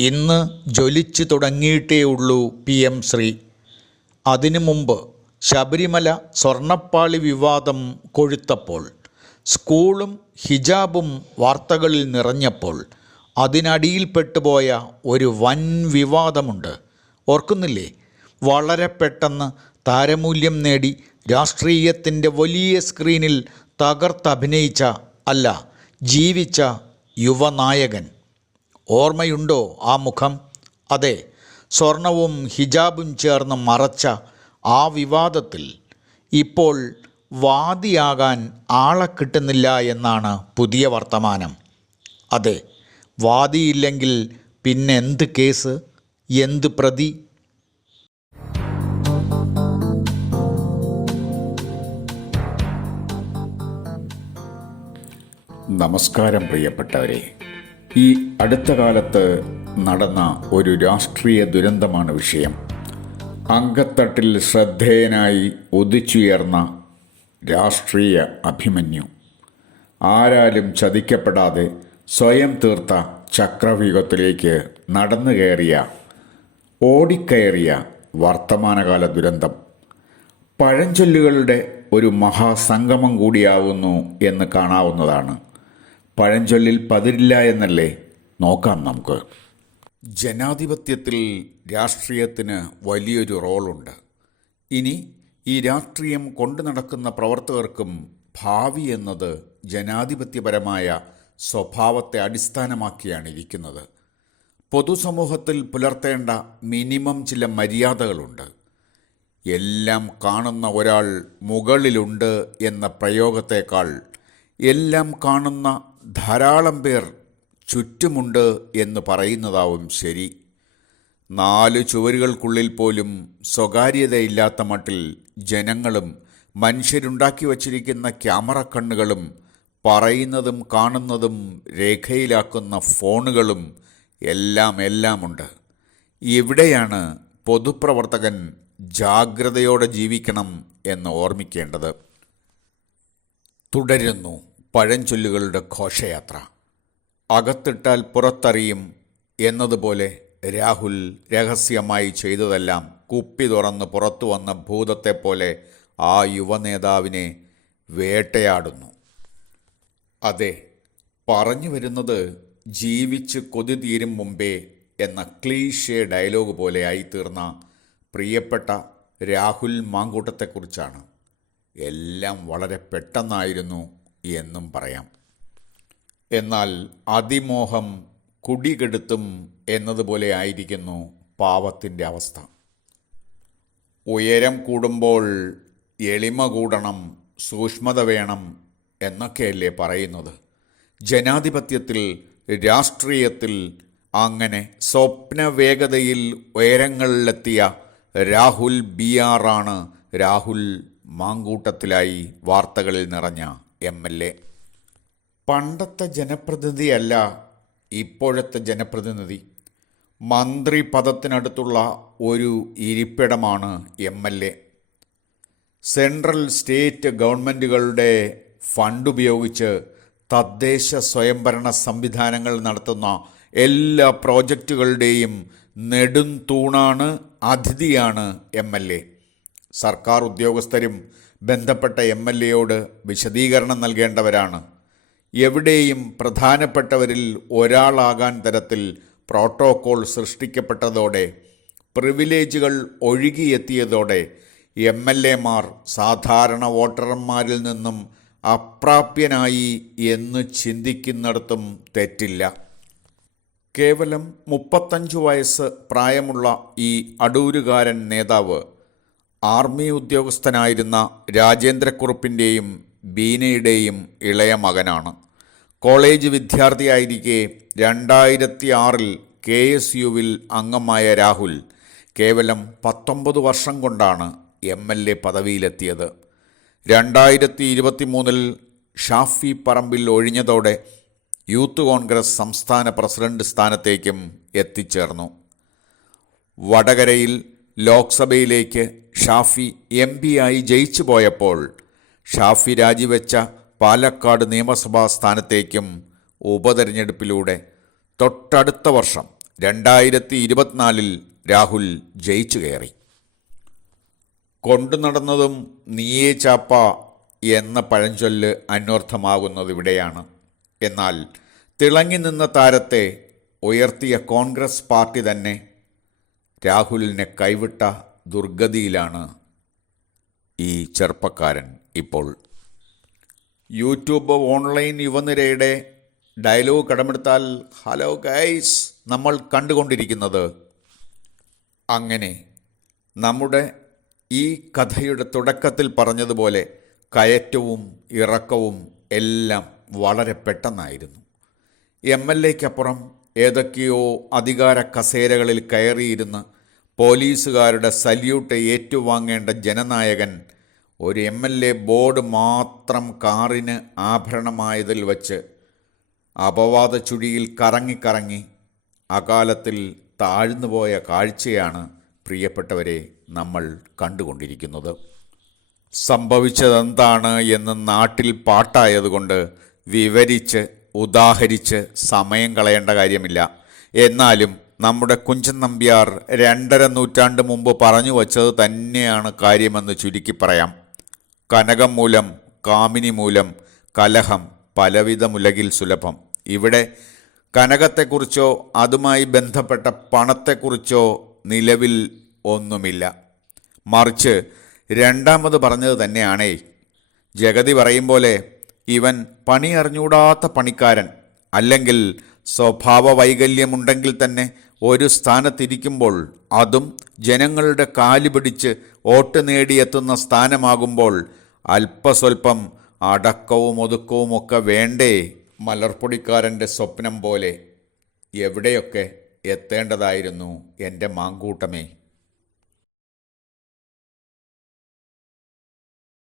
ഇന്ന് ജ്വലിച്ചു തുടങ്ങിയിട്ടേയുള്ളൂ P M Shri. അതിനു മുമ്പ് ശബരിമല സ്വർണപ്പാളി വിവാദം കൊഴുത്തപ്പോൾ സ്കൂളും ഹിജാബും വാർത്തകളിൽ നിറഞ്ഞപ്പോൾ അതിനടിയിൽപ്പെട്ടുപോയ ഒരു വൻ വിവാദമുണ്ട്. ഓർക്കുന്നില്ലേ? വളരെ പെട്ടെന്ന് താരമൂല്യം നേടി രാഷ്ട്രീയത്തിന്റെ വലിയ സ്ക്രീനിൽ തകർത്തഭിനയിച്ച അല്ല ജീവിച്ച യുവനായകൻ. ഓർമ്മയുണ്ടോ ആ മുഖം? അതെ സ്വർണവും ഹിജാബും ചേർന്ന് മറച്ച ആ വിവാദത്തിൽ ഇപ്പോൾ വാദിയാകാൻ ആളെ കിട്ടുന്നില്ല എന്നാണ് പുതിയ വർത്തമാനം. അതെ വാദിയില്ലെങ്കിൽ പിന്നെ എന്ത് കേസ്? എന്ത് പ്രതി? നമസ്കാരം പ്രിയപ്പെട്ടവരെ. ഈ അടുത്ത കാലത്ത് നടന്ന ഒരു രാഷ്ട്രീയ ദുരന്തമാണ് വിഷയം. അങ്കത്തട്ടിൽ ശ്രദ്ധേയനായി ഉദിച്ചുയർന്ന രാഷ്ട്രീയ അഭിമന്യു. ആരാലും ചതിക്കപ്പെടാതെ സ്വയം തീർത്ത ചക്രവ്യൂഹത്തിലേക്ക് നടന്നു കയറിയ ഓടിക്കയറിയ വർത്തമാനകാല ദുരന്തം. പഴഞ്ചൊല്ലുകളുടെ ഒരു മഹാസംഗമം കൂടിയാവുന്നു എന്ന് കാണാവുന്നതാണ്. പഴഞ്ചൊല്ലിൽ പതിരില്ല എന്നല്ലേ? നോക്കാം നമുക്ക്. ജനാധിപത്യത്തിൽ രാഷ്ട്രീയത്തിന് വലിയൊരു റോളുണ്ട്. ഇനി ഈ രാഷ്ട്രീയം കൊണ്ടു നടക്കുന്ന പ്രവർത്തകർക്കും ഭാവി എന്നത് ജനാധിപത്യപരമായ സ്വഭാവത്തെ അടിസ്ഥാനമാക്കിയാണ് ഇരിക്കുന്നത്. പൊതുസമൂഹത്തിൽ പുലർത്തേണ്ട മിനിമം ചില മര്യാദകളുണ്ട്. എല്ലാം കാണുന്ന ഒരാൾ മുകളിലുണ്ട് എന്ന പ്രയോഗത്തേക്കാൾ എല്ലാം കാണുന്ന ധാരാളം പേർ ചുറ്റുമുണ്ട് എന്ന് പറയുന്നതാവും ശരി. നാല് ചുവരുകൾക്കുള്ളിൽ പോലും സ്വകാര്യതയില്ലാത്ത മട്ടിൽ ജനങ്ങളും മനുഷ്യരുണ്ടാക്കി വച്ചിരിക്കുന്ന ക്യാമറ കണ്ണുകളും പറയുന്നതും കാണുന്നതും രേഖയിലാക്കുന്ന ഫോണുകളും എല്ലാം എല്ലാമുണ്ട്. എവിടെയാണ് പൊതുപ്രവർത്തകൻ ജാഗ്രതയോടെ ജീവിക്കണം എന്ന് ഓർമ്മിക്കേണ്ടത്. തുടരുന്നു. പഴഞ്ചൊല്ലുകളുടെ ഘോഷയാത്ര. അകത്തിട്ടാൽ പുറത്തറിയും എന്നതുപോലെ രാഹുൽ രഹസ്യമായി ചെയ്തതെല്ലാം കുപ്പി തുറന്ന് പുറത്തു വന്ന ഭൂതത്തെപ്പോലെ ആ യുവനേതാവിനെ വേട്ടയാടുന്നു. അതെ പറഞ്ഞു വരുന്നത് ജീവിച്ച് കൊതി തീരും മുമ്പേ എന്ന ക്ലീഷേ ഡയലോഗ് പോലെ തീർന്ന പ്രിയപ്പെട്ട രാഹുൽ മാങ്കൂട്ടത്തെക്കുറിച്ചാണ്. എല്ലാം വളരെ പെട്ടെന്നായിരുന്നു എന്നും പറയാം. എന്നാൽ അതിമോഹം കുടികെടുത്തും എന്നതുപോലെ ആയിരിക്കുന്നു പാവത്തിന്റെ അവസ്ഥ. ഉയരം കൂടുമ്പോൾ എളിമ കൂടണം സൂക്ഷ്മത വേണം എന്നൊക്കെയല്ലേ പറയുന്നത്. ജനാധിപത്യത്തിൽ രാഷ്ട്രീയത്തിൽ അങ്ങനെ സ്വപ്നവേഗതയിൽ ഉയരങ്ങളിലെത്തിയ രാഹുൽ ബി ആറാണ് രാഹുൽ മാങ്കൂട്ടത്തിലായി വാർത്തകളിൽ നിറഞ്ഞ എം എൽ എ. പണ്ടത്തെ ജനപ്രതിനിധിയല്ല ഇപ്പോഴത്തെ ജനപ്രതിനിധി. മന്ത്രി പദത്തിനടുത്തുള്ള ഒരു ഇരിപ്പിടമാണ് M L A. Central state ഗവൺമെന്റുകളുടെ ഫണ്ട് ഉപയോഗിച്ച് തദ്ദേശ സ്വയംഭരണ സംവിധാനങ്ങൾ നടത്തുന്ന എല്ലാ പ്രോജക്റ്റുകളുടെയും നെടും തൂണാണ് അതിഥിയാണ് എം എൽ എ. സർക്കാർ ഉദ്യോഗസ്ഥരും ബന്ധപ്പെട്ട എം എൽ എയോട് വിശദീകരണം നൽകേണ്ടവരാണ്. എവിടെയും പ്രധാനപ്പെട്ടവരിൽ ഒരാളാകാൻ തരത്തിൽ പ്രോട്ടോകോൾ സൃഷ്ടിക്കപ്പെട്ടതോടെ പ്രിവിലേജുകൾ ഒഴുകിയെത്തിയതോടെ എം എൽ എമാർ സാധാരണ വോട്ടർമാരിൽ നിന്നും അപ്രാപ്യനായി എന്ന് ചിന്തിക്കുന്നിടത്തും തെറ്റില്ല. കേവലം മുപ്പത്തഞ്ചു വയസ്സ് പ്രായമുള്ള ഈ അടൂരുകാരൻ നേതാവ് ആർമി ഉദ്യോഗസ്ഥനായിരുന്ന രാജേന്ദ്രക്കുറുപ്പിന്റെയും ബീനയുടെയും ഇളയ മകനാണ്. കോളേജ് വിദ്യാർത്ഥിയായിരിക്കെ രണ്ടായിരത്തി ആറിൽ കെ എസ് യുവിൽ അംഗമായ രാഹുൽ കേവലം പത്തൊമ്പത് വർഷം കൊണ്ടാണ് എം എൽ എ പദവിയിലെത്തിയത്. രണ്ടായിരത്തി ഇരുപത്തി മൂന്നിൽ ഷാഫി പറമ്പിൽ ഒഴിഞ്ഞതോടെ യൂത്ത് കോൺഗ്രസ് സംസ്ഥാന പ്രസിഡന്റ് സ്ഥാനത്തേക്കും എത്തിച്ചേർന്നു. വടകരയിൽ ലോക്സഭയിലേക്ക് ഷാഫി എം ആയി ജയിച്ചു പോയപ്പോൾ ഷാഫി രാജിവെച്ച പാലക്കാട് നിയമസഭാ സ്ഥാനത്തേക്കും ഉപതെരഞ്ഞെടുപ്പിലൂടെ തൊട്ടടുത്ത വർഷം രണ്ടായിരത്തി ഇരുപത്തിനാലിൽ രാഹുൽ ജയിച്ചു കയറി. കൊണ്ടു നടന്നതും നീയേ ചാപ്പ എന്ന പഴഞ്ചൊല്ല് അന്വർത്ഥമാകുന്നത് ഇവിടെയാണ്. എന്നാൽ തിളങ്ങി നിന്ന താരത്തെ ഉയർത്തിയ കോൺഗ്രസ് പാർട്ടി തന്നെ രാഹുലിനെ കൈവിട്ട ദുർഗതിയിലാണ് ഈ ചെറുപ്പക്കാരൻ ഇപ്പോൾ. യൂട്യൂബ് ഓൺലൈൻ യുവനിരയുടെ ഡയലോഗ് കടമെടുത്താൽ ഹലോ ഗൈസ് നമ്മൾ കണ്ടുകൊണ്ടിരിക്കുന്നത് അങ്ങനെ നമ്മുടെ ഈ കഥയുടെ തുടക്കത്തിൽ പറഞ്ഞതുപോലെ കയറ്റവും ഇറക്കവും എല്ലാം വളരെ പെട്ടെന്നായിരുന്നു. എം എൽ എക്കപ്പുറം ഏതൊക്കെയോ അധികാര കസേരകളിൽ കയറിയിരുന്ന് പോലീസുകാരുടെ സല്യൂട്ട് ഏറ്റുവാങ്ങേണ്ട ജനനായകൻ ഒരു എം എൽ എ ബോർഡ് മാത്രം കാറിന് ആഭരണമായതിൽ വച്ച് അപവാദ ചുഴിയിൽ കറങ്ങിക്കറങ്ങി അകാലത്തിൽ താഴ്ന്നുപോയ കാഴ്ചയാണ് പ്രിയപ്പെട്ടവരെ നമ്മൾ കണ്ടുകൊണ്ടിരിക്കുന്നത്. സംഭവിച്ചതെന്താണ് എന്ന് നാട്ടിൽ പാട്ടായതുകൊണ്ട് വിവരിച്ച് ഉദാഹരിച്ച് സമയം കളയേണ്ട കാര്യമില്ല. എന്നാലും നമ്മുടെ കുഞ്ചൻ നമ്പ്യാർ രണ്ടര നൂറ്റാണ്ട് മുമ്പ് പറഞ്ഞു വച്ചത് തന്നെയാണ് കാര്യമെന്ന് ചുരുക്കി പറയാം. കനകം മൂലം കാമിനി മൂലം കലഹം പലവിധമുലകിൽ സുലഭം. ഇവിടെ കനകത്തെക്കുറിച്ചോ അതുമായി ബന്ധപ്പെട്ട പണത്തെക്കുറിച്ചോ നിലവിൽ ഒന്നുമില്ല. മറിച്ച് രണ്ടാമത് പറഞ്ഞത് തന്നെയാണേ. ജഗതി പറയും പോലെ ഇവൻ പണി അറിഞ്ഞൂടാത്ത പണിക്കാരൻ. അല്ലെങ്കിൽ സ്വഭാവ വൈകല്യമുണ്ടെങ്കിൽ തന്നെ ഒരു സ്ഥാനത്തിരിക്കുമ്പോൾ അതും ജനങ്ങളുടെ കാലുപിടിച്ച് വോട്ട് നേടിയെത്തുന്ന സ്ഥാനമാകുമ്പോൾ അല്പസ്വല്പം അടക്കവും ഒതുക്കവും ഒക്കെ വേണ്ടേ മലർപ്പൊടിക്കാരന്റെ സ്വപ്നം പോലെ. എവിടെയൊക്കെ എത്തേണ്ടതായിരുന്നു എന്റെ മാങ്കൂട്ടമേ.